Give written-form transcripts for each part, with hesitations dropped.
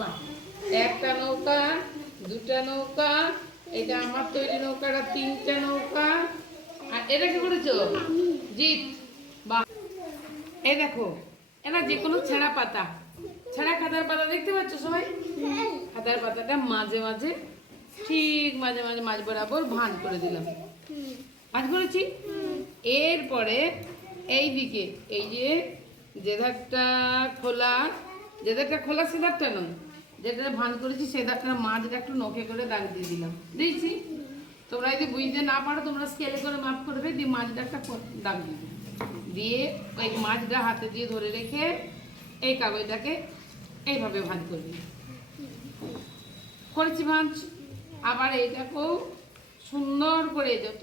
বাহ, একটা নৌকা, দুটা নৌকা, এটা আমার তৈরি নৌকাটা তিনটা নৌকা। আর এটা কি করেছো? জিত। বাহ, এই দেখো, এটা যে কোনো ছেঁড়া পাতা, ছেঁড়া খাতার পাতা দেখতে পাচ্ছ সবাই? খাতার পাতাটা মাঝে মাঝে, ঠিক মাঝে মাঝে মাঝ বরাবর ভাঁজ করে দিলাম। ভাঁজ করেছি। এরপরে এই দিকে এই যে ধারটা খোলা, যে ধারটা খোলা সে ধারটা নয়, যেটা ভাঁজ করেছি সে ধারটা মাঝটা একটু নখে করে দাগ দিয়ে দিলাম, দিয়েছি। তোমরা যদি বুঝতে না পারো তোমরা স্কেলে করে মাপ করবে, দিয়ে মাঝটা একটা দাগ দিবে, দিয়ে ওই মাছটা হাতে দিয়ে ধরে রেখে এই কাগজটাকে এইভাবে ভাঁজ করবি। করেছি ভাঁজ। আবার এইটাকেও সুন্দর করে, যত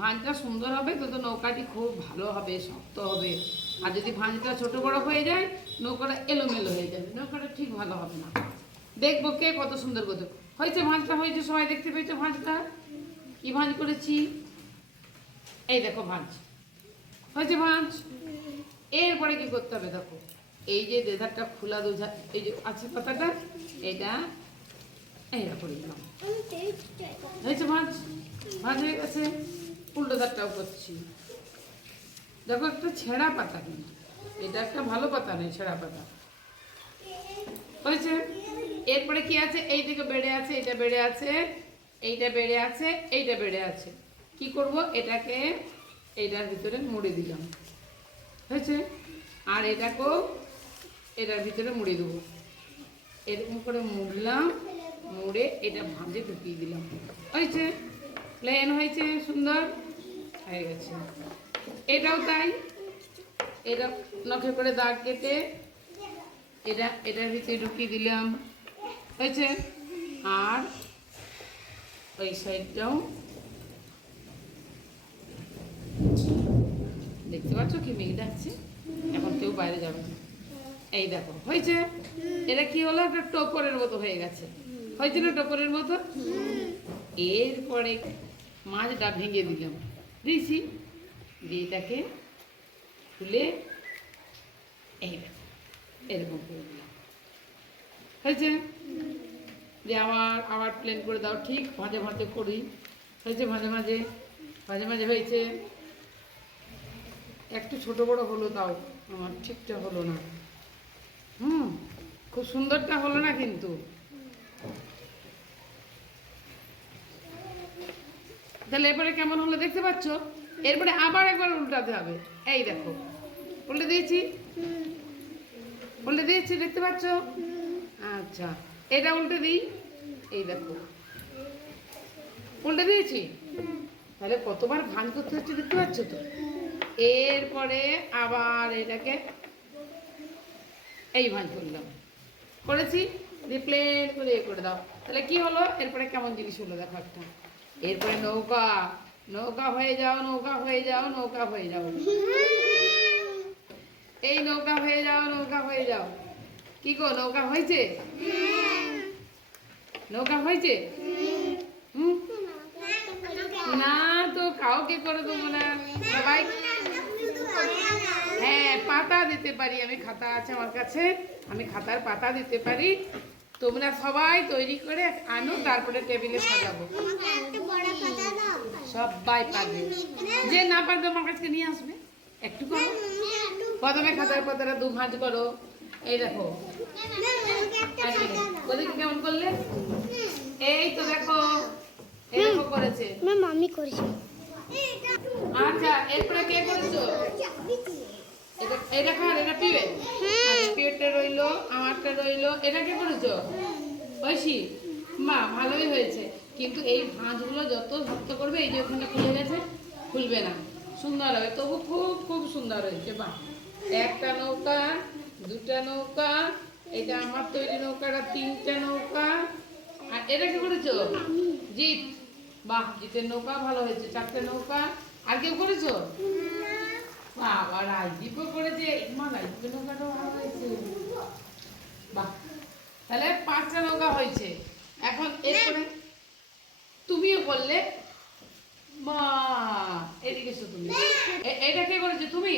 ভাঁজটা সুন্দর হবে তত নৌকাটি খুব ভালো হবে, শক্ত হবে। আর যদি ভাঁজটা ছোট বড় হয়ে যায় নৌকাটা এলোমেলো হয়ে যাবে, নৌকাটা ঠিক ভালো হবে না। দেখবো কে কত সুন্দর করতে হয়েছে। ভাঁজটা হয়েছে, সবাই দেখতে পেয়েছো ভাঁজটা? কি ভাঁজ করেছি? এই দেখো ভাঁজ হয়েছে, ভাঁজ। এরপরে কি করতে হবে দেখো, এই যে দেধারটা খোলা দুধার এই যে আছে পাতাটা, এটা এইটা করে দিলাম, হয়েছে ভাঁজ। ভাঁজ হয়ে গেছে। উল্টো ধারটাও করছি। দেখো একটা ছেঁড়া পাতা, কিন্তু এটা একটা ভালো পাতা নেই, ছেঁড়া পাতা হয়েছে। এরপরে কি আছে? এই দিকে বেড়ে আছে, এটা বেড়ে আছে, এইটা বেড়ে আছে, এইটা বেড়ে আছে। কি করব? এটাকে এইটার ভিতরে মুড়ে দিলাম, হয়েছে। আর এটাকেও এটার ভিতরে মুড়ে দেবো, এরকম করে মুড়লাম, মুড়ে এটা ভাঁজে ঢুকিয়ে দিলাম, হয়েছে। প্লেন হয়েছে, সুন্দর হয়ে গেছে। এটাও তাই, এটা নখে করে দাগ কেটে এটার ভিতরে ঢুকিয়ে দিলাম, হয়েছে। আর ওই সাইডটাও দেখতে পাচ্ছ কি মেঘ ডাকছে, এখন কেউ বাইরে যাবে না। এই দেখো হয়েছে। এটা কি হলো? একটা টোপরের মতো হয়ে গেছে, হয়েছে না টোপরের মতো? এরপরে মাছটা ভেঙে দিলাম, দিয়েছি, দিয়ে এটাকে খুলে এই দেখো এরকম করে দিলাম, হয়েছে। দিয়ে আবার প্লেন করে দাও, ঠিক মাঝে মাঝে করি, হয়েছে। মাঝে মাঝে মাঝে মাঝে হয়েছে। একটু ছোট বড় হলো, তাও আমার ঠিকটা হলো না। খুব সুন্দরটা হলো না কিন্তু। তাহলে এরপরে কেমন হলো দেখতে পাচ্ছ? এরপরে আবার একবার উল্টাতে হবে। এই দেখো উল্টে দিয়েছি, উল্টে দিয়েছি, দেখতে পাচ্ছ? আচ্ছা, এটা উল্টে দিই, এই দেখো উল্টে দিয়েছি। তাহলে কতবার ভাঁজ করতে হচ্ছে দেখতে পাচ্ছ তো? এরপরে আবার এটাকে এই ভাঁজ করলাম, করেছি, দিয়ে প্লেন করে করে দাও। তাহলে কি হলো? এরপরে কেমন জিনিস হলো দেখো একটা। এরপরে নৌকা, নৌকা হয়ে যাও, নৌকা হয়ে যাও, নৌকা হয়ে যাও, এই নৌকা হয়ে যাও, নৌকা হয়ে যাও। কি গো, নৌকা হয়েছে? নৌকা হয়েছে? না তো, কাউকে করে দেবো না, সবাই। হ্যাঁ, পাতা দিতে পারি আমি, খাতা আছে আমার কাছে, আমি খাতার পাতা দিতে পারি। তোমরা সবাই তৈরি করে আনো, তারপরে টেবিলে সাজাবো। সবাই পারবে, যে না পারবে আমার কাছে নিয়ে আসবে। একটু করো, প্রথমে খাতার পাতাটা দু ভাঁজ করো। এই দেখো ওদিকে কেমন করলে? এই তো দেখো, এরকম করেছে, আমি করেছি। আচ্ছা, এরপরে কে করেছো? এটা খার, এটা পিবে, পেটে রইলো, আমারটা রইলো, এটা কে করেছো? ঐশী, মা ভালোই হয়েছে। কিন্তু এই ভাঁজগুলো যত শক্ত করবে, এই যে ওখানে খুলে গেছে, খুলবে না, সুন্দর হবে। তবু খুব খুব সুন্দর হয়েছে। বাহ, একটা নৌকা, দুটা নৌকা, এটা আমার তৈরি নৌকাটা তিনটা নৌকা। আর এটা কি করেছো? জিত। বাহ, জিতের নৌকা ভালো হয়েছে, চারটে নৌকা। আর কেউ করেছো? বাবা, রাজদীপও করেছে। মা, রাজদীপের নৌকাটাও ভালো হয়েছে। বাহ, তাহলে পাঁচটা নৌকা হয়েছে। এখন এরপরে তুমিও করলে। মা, এদিকে এসো তুমি। এটা কে করেছো? তুমি?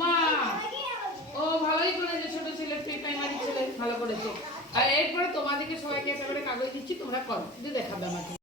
মা, ও ভালোই করেছে, ছোট ছেলে, প্রি প্রাইমারি ছেলে, ভালো করেছে। আর এরপরে তোমাদেরকে সবাইকে একটা করে কাগজ দিচ্ছি, তোমরা করো, দিয়ে দেখাবে আমাকে।